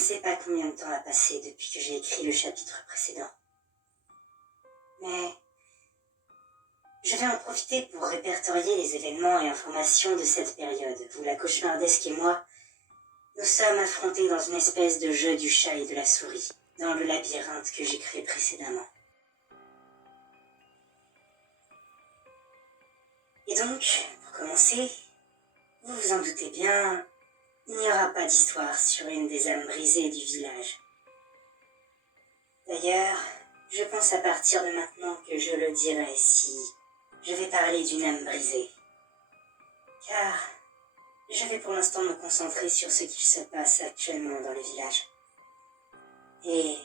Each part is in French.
sais pas combien de temps a passé depuis que j'ai écrit le chapitre précédent. Mais je vais en profiter pour répertorier les événements et informations de cette période où la cauchemardesque et moi nous sommes affrontés dans une espèce de jeu du chat et de la souris, dans le labyrinthe que j'ai créé précédemment. Et donc, pour commencer, vous vous en doutez bien, il n'y aura pas d'histoire sur une des âmes brisées du village. D'ailleurs, je pense à partir de maintenant que je le dirai si je vais parler d'une âme brisée. Car je vais pour l'instant me concentrer sur ce qui se passe actuellement dans le village. Et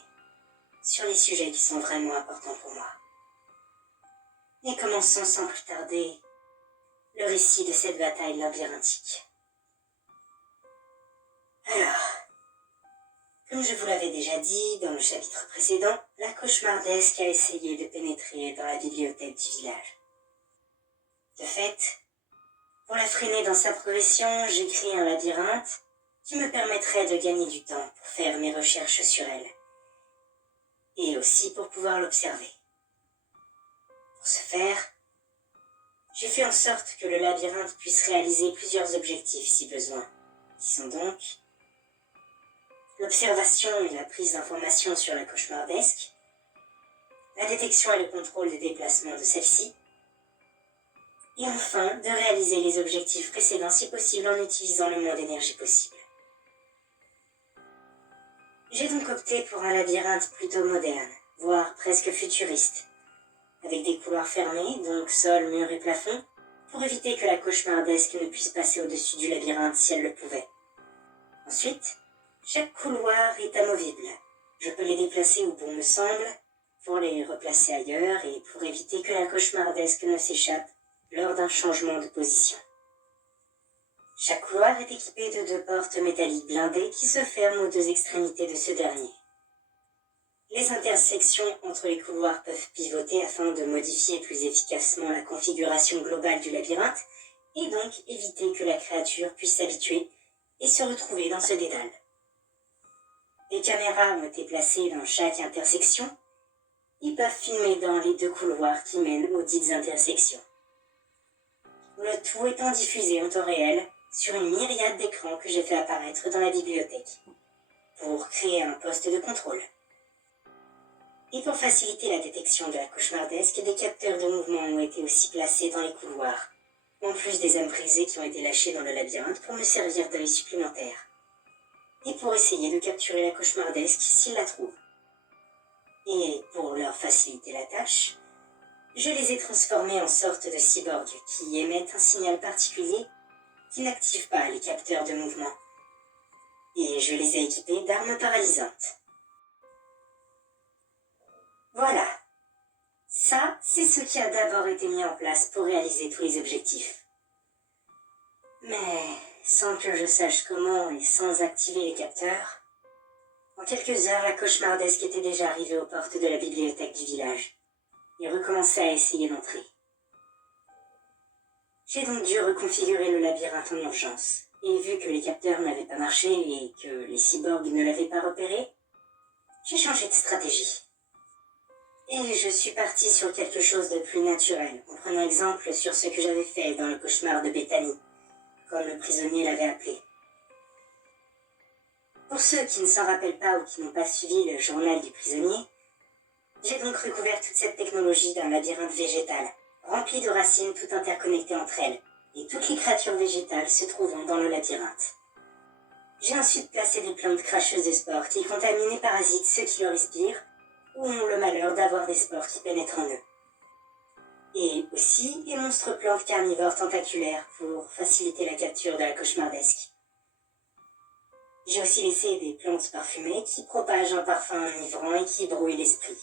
sur les sujets qui sont vraiment importants pour moi. Et commençons sans plus tarder le récit de cette bataille labyrinthique. Alors, comme je vous l'avais déjà dit dans le chapitre précédent, la cauchemardesque a essayé de pénétrer dans la bibliothèque du village. De fait, pour la freiner dans sa progression, j'ai créé un labyrinthe qui me permettrait de gagner du temps pour faire mes recherches sur elle, et aussi pour pouvoir l'observer. Pour ce faire, j'ai fait en sorte que le labyrinthe puisse réaliser plusieurs objectifs si besoin, qui sont donc l'observation et la prise d'informations sur la cauchemardesque, la détection et le contrôle des déplacements de celle-ci, et enfin de réaliser les objectifs précédents si possible en utilisant le moins d'énergie possible. J'ai donc opté pour un labyrinthe plutôt moderne, voire presque futuriste, avec des couloirs fermés, donc sol, murs et plafond, pour éviter que la cauchemardesque ne puisse passer au-dessus du labyrinthe si elle le pouvait. Ensuite, chaque couloir est amovible. Je peux les déplacer où bon me semble, pour les replacer ailleurs et pour éviter que la cauchemardesque ne s'échappe lors d'un changement de position. Chaque couloir est équipé de 2 portes métalliques blindées qui se ferment aux 2 extrémités de ce dernier. Les intersections entre les couloirs peuvent pivoter afin de modifier plus efficacement la configuration globale du labyrinthe et donc éviter que la créature puisse s'habituer et se retrouver dans ce dédale. Des caméras ont été placées dans chaque intersection. Ils peuvent filmer dans les 2 couloirs qui mènent aux dites intersections. Le tout étant diffusé en temps réel sur une myriade d'écrans que j'ai fait apparaître dans la bibliothèque, pour créer un poste de contrôle. Et pour faciliter la détection de la cauchemardesque, des capteurs de mouvement ont été aussi placés dans les couloirs, en plus des âmes brisées qui ont été lâchées dans le labyrinthe pour me servir d'œil supplémentaire, et pour essayer de capturer la cauchemardesque s'ils la trouvent. Et pour leur faciliter la tâche, je les ai transformés en sorte de cyborgs qui émettent un signal particulier qui n'active pas les capteurs de mouvement. Et je les ai équipés d'armes paralysantes. Voilà. Ça, c'est ce qui a d'abord été mis en place pour réaliser tous les objectifs. Mais sans que je sache comment et sans activer les capteurs, en quelques heures, la cauchemardesque était déjà arrivée aux portes de la bibliothèque du village et recommençait à essayer d'entrer. J'ai donc dû reconfigurer le labyrinthe en urgence, et vu que les capteurs n'avaient pas marché et que les cyborgs ne l'avaient pas repéré, j'ai changé de stratégie. Et je suis partie sur quelque chose de plus naturel, en prenant exemple sur ce que j'avais fait dans le cauchemar de Bethany, comme le prisonnier l'avait appelé. Pour ceux qui ne s'en rappellent pas ou qui n'ont pas suivi le journal du prisonnier, j'ai donc recouvert toute cette technologie d'un labyrinthe végétal, rempli de racines tout interconnectées entre elles, et toutes les créatures végétales se trouvant dans le labyrinthe. J'ai ensuite placé des plantes cracheuses de spores qui contaminent et parasitent ceux qui le respirent, ou ont le malheur d'avoir des spores qui pénètrent en eux. Et aussi des monstres plantes carnivores tentaculaires pour faciliter la capture de la cauchemardesque. J'ai aussi laissé des plantes parfumées qui propagent un parfum enivrant et qui brouillent l'esprit.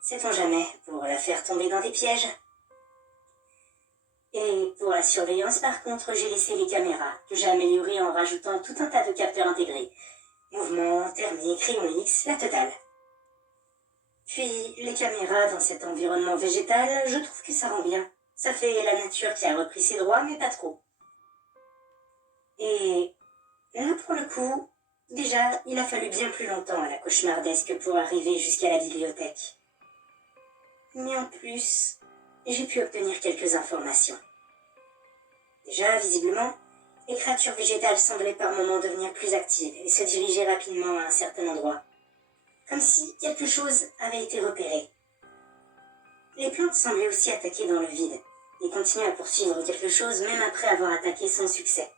Sait-on jamais pour la faire tomber dans des pièges? Et pour la surveillance, par contre, j'ai laissé les caméras, que j'ai améliorées en rajoutant tout un tas de capteurs intégrés. Mouvement, thermique, rayon X, la totale. Puis, les caméras dans cet environnement végétal, je trouve que ça rend bien. Ça fait la nature qui a repris ses droits, mais pas trop. Et là, pour le coup, Déjà, il a fallu bien plus longtemps à la cauchemardesque pour arriver jusqu'à la bibliothèque. Mais en plus, j'ai pu obtenir quelques informations. Déjà, visiblement, les créatures végétales semblaient par moments devenir plus actives et se diriger rapidement à un certain endroit, comme si quelque chose avait été repéré. Les plantes semblaient aussi attaquer dans le vide et continuer à poursuivre quelque chose même après avoir attaqué sans succès.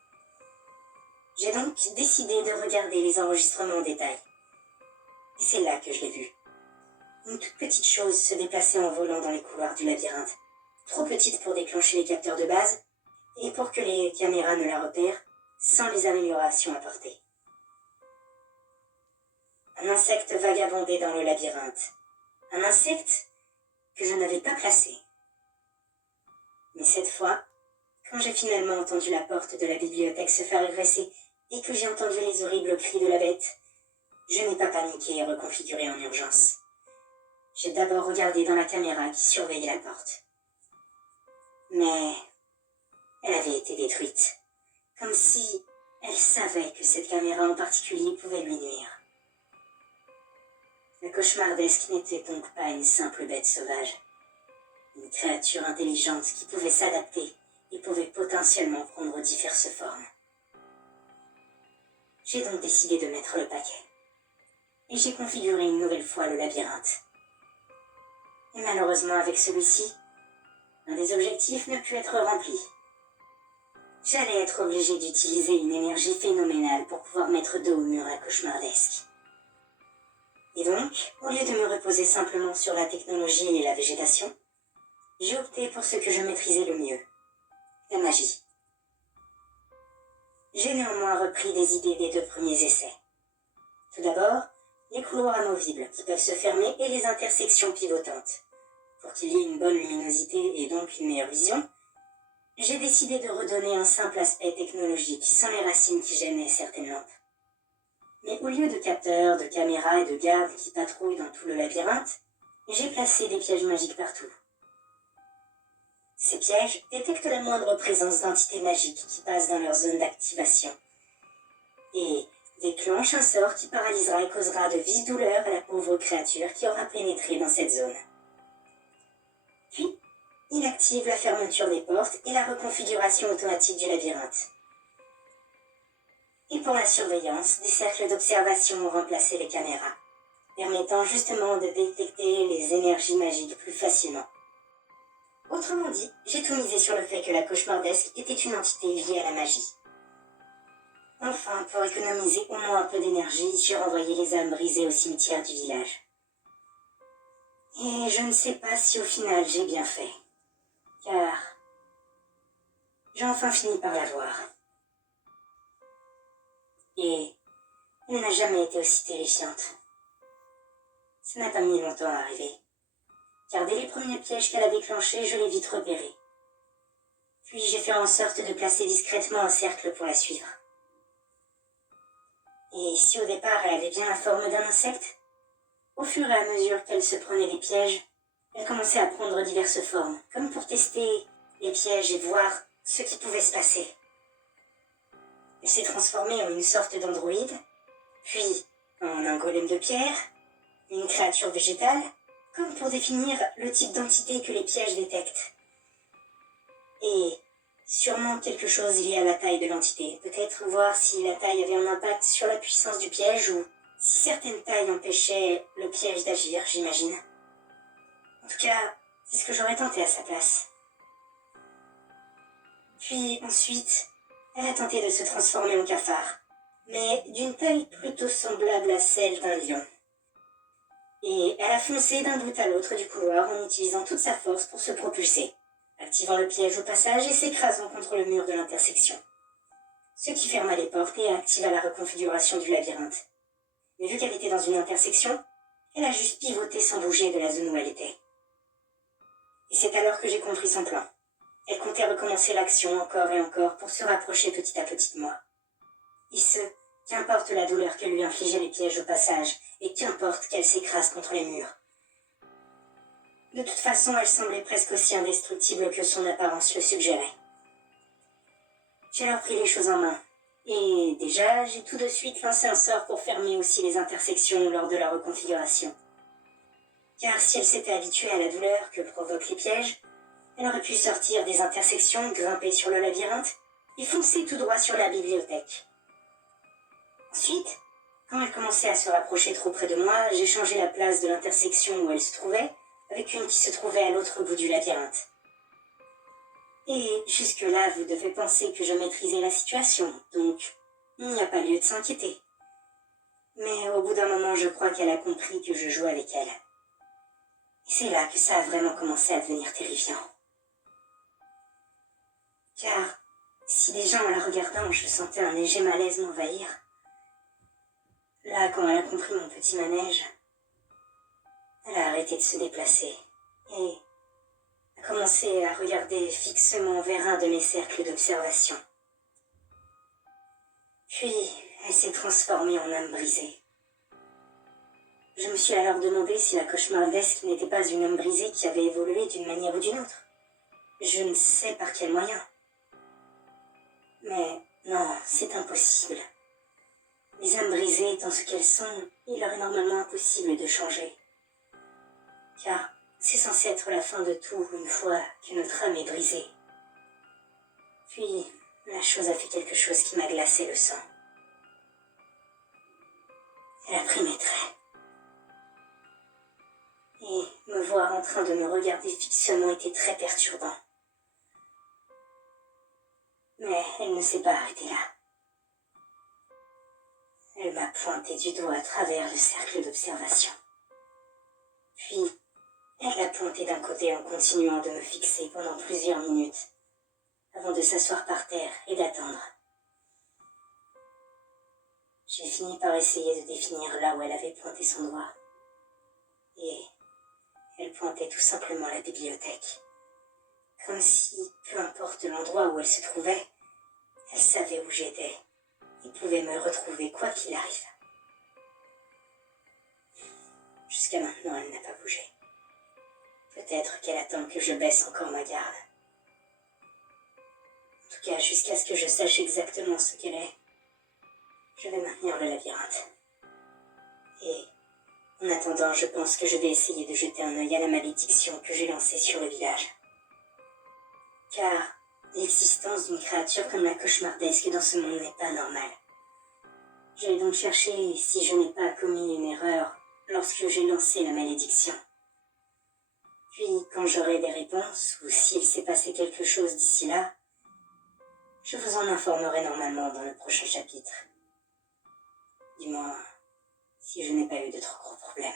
J'ai donc décidé de regarder les enregistrements en détail. Et c'est là que je l'ai vu. Une toute petite chose se déplaçait en volant dans les couloirs du labyrinthe, trop petite pour déclencher les capteurs de base et pour que les caméras ne la repèrent sans les améliorations apportées. Un insecte vagabondait dans le labyrinthe. Un insecte que je n'avais pas placé. Mais cette fois, quand j'ai finalement entendu la porte de la bibliothèque se faire agresser et que j'ai entendu les horribles cris de la bête, je n'ai pas paniqué et reconfiguré en urgence. J'ai d'abord regardé dans la caméra qui surveillait la porte. Mais elle avait été détruite, comme si elle savait que cette caméra en particulier pouvait lui nuire. La cauchemardesque n'était donc pas une simple bête sauvage, une créature intelligente qui pouvait s'adapter et pouvait potentiellement prendre diverses formes. J'ai donc décidé de mettre le paquet. Et j'ai configuré une nouvelle fois le labyrinthe. Et malheureusement avec celui-ci, un des objectifs ne put être rempli. J'allais être obligé d'utiliser une énergie phénoménale pour pouvoir mettre dos au mur à cauchemardesque. Et donc, au lieu de me reposer simplement sur la technologie et la végétation, j'ai opté pour ce que je maîtrisais le mieux, la magie. J'ai néanmoins repris des idées des 2 premiers essais. Tout d'abord, les couloirs amovibles qui peuvent se fermer et les intersections pivotantes. Pour qu'il y ait une bonne luminosité et donc une meilleure vision, j'ai décidé de redonner un simple aspect technologique sans les racines qui gênaient certaines lampes. Mais au lieu de capteurs, de caméras et de gardes qui patrouillent dans tout le labyrinthe, j'ai placé des pièges magiques partout. Ces pièges détectent la moindre présence d'entités magiques qui passent dans leur zone d'activation et déclenchent un sort qui paralysera et causera de vives douleurs à la pauvre créature qui aura pénétré dans cette zone. Puis, il active la fermeture des portes et la reconfiguration automatique du labyrinthe. Et pour la surveillance, des cercles d'observation ont remplacé les caméras, permettant justement de détecter les énergies magiques plus facilement. Autrement dit, j'ai tout misé sur le fait que la cauchemardesque était une entité liée à la magie. Enfin, pour économiser au moins un peu d'énergie, j'ai renvoyé les âmes brisées au cimetière du village. Et je ne sais pas si au final j'ai bien fait, car j'ai enfin fini par la voir. Et elle n'a jamais été aussi terrifiante. Ça n'a pas mis longtemps à arriver, car dès les premiers pièges qu'elle a déclenchés, je l'ai vite repérée. Puis j'ai fait en sorte de placer discrètement un cercle pour la suivre. Et si au départ elle avait bien la forme d'un insecte, au fur et à mesure qu'elle se prenait des pièges, elle commençait à prendre diverses formes, comme pour tester les pièges et voir ce qui pouvait se passer. Elle s'est transformée en une sorte d'androïde, puis en un golem de pierre, une créature végétale, comme pour définir le type d'entité que les pièges détectent. Et sûrement quelque chose lié à la taille de l'entité, peut-être voir si la taille avait un impact sur la puissance du piège ou si certaines tailles empêchaient le piège d'agir, j'imagine. En tout cas, c'est ce que j'aurais tenté à sa place. Puis ensuite, elle a tenté de se transformer en cafard, mais d'une taille plutôt semblable à celle d'un lion. Et elle a foncé d'un bout à l'autre du couloir en utilisant toute sa force pour se propulser, activant le piège au passage et s'écrasant contre le mur de l'intersection. Ce qui ferma les portes et activa la reconfiguration du labyrinthe. Mais vu qu'elle était dans une intersection, elle a juste pivoté sans bouger de la zone où elle était. Et c'est alors que j'ai compris son plan. Elle comptait recommencer l'action encore et encore pour se rapprocher petit à petit de moi. Et ce, qu'importe la douleur que lui infligeaient les pièges au passage, et qu'importe qu'elle s'écrase contre les murs. De toute façon, elle semblait presque aussi indestructible que son apparence le suggérait. J'ai alors pris les choses en main, Et déjà, j'ai tout de suite lancé un sort pour fermer aussi les intersections lors de la reconfiguration. Car si elle s'était habituée à la douleur que provoquent les pièges, elle aurait pu sortir des intersections, grimper sur le labyrinthe et foncer tout droit sur la bibliothèque. Ensuite, quand elle commençait à se rapprocher trop près de moi, j'ai changé la place de l'intersection où elle se trouvait avec une qui se trouvait à l'autre bout du labyrinthe. Et jusque-là, vous devez penser que je maîtrisais la situation, donc il n'y a pas lieu de s'inquiéter. Mais au bout d'un moment, je crois qu'elle a compris que je jouais avec elle. Et c'est là que ça a vraiment commencé à devenir terrifiant. Car si déjà en la regardant, je sentais un léger malaise m'envahir, là, quand elle a compris mon petit manège, elle a arrêté de se déplacer et a commencé à regarder fixement vers un de mes cercles d'observation. Puis, elle s'est transformée en âme brisée. Je me suis alors demandé si la cauchemardesque n'était pas une âme brisée qui avait évolué d'une manière ou d'une autre. Je ne sais par quel moyen. Mais non, c'est impossible. Les âmes brisées étant ce qu'elles sont, il leur est normalement impossible de changer. Car c'est censé être la fin de tout une fois que notre âme est brisée. Puis, la chose a fait quelque chose qui m'a glacé le sang. Elle a pris mes traits. Et me voir en train de me regarder fixement était très perturbant. Mais elle ne s'est pas arrêtée là. Elle m'a pointé du doigt à travers le cercle d'observation. Puis, elle l'a pointé d'un côté en continuant de me fixer pendant plusieurs minutes, avant de s'asseoir par terre et d'attendre. J'ai fini par essayer de définir là où elle avait pointé son doigt. Et elle pointait tout simplement la bibliothèque. Comme si, peu importe l'endroit où elle se trouvait, elle savait où j'étais et pouvait me retrouver quoi qu'il arrive. Jusqu'à maintenant, elle n'a pas bougé. Peut-être qu'elle attend que je baisse encore ma garde. En tout cas, jusqu'à ce que je sache exactement ce qu'elle est, je vais maintenir le labyrinthe. Et, en attendant, je pense que je vais essayer de jeter un œil à la malédiction que j'ai lancée sur le village. Car l'existence d'une créature comme la cauchemardesque dans ce monde n'est pas normale. Je vais donc chercher si je n'ai pas commis une erreur lorsque j'ai lancé la malédiction. Puis, quand j'aurai des réponses, ou s'il s'est passé quelque chose d'ici là, je vous en informerai normalement dans le prochain chapitre. Du moins, si je n'ai pas eu de trop gros problèmes.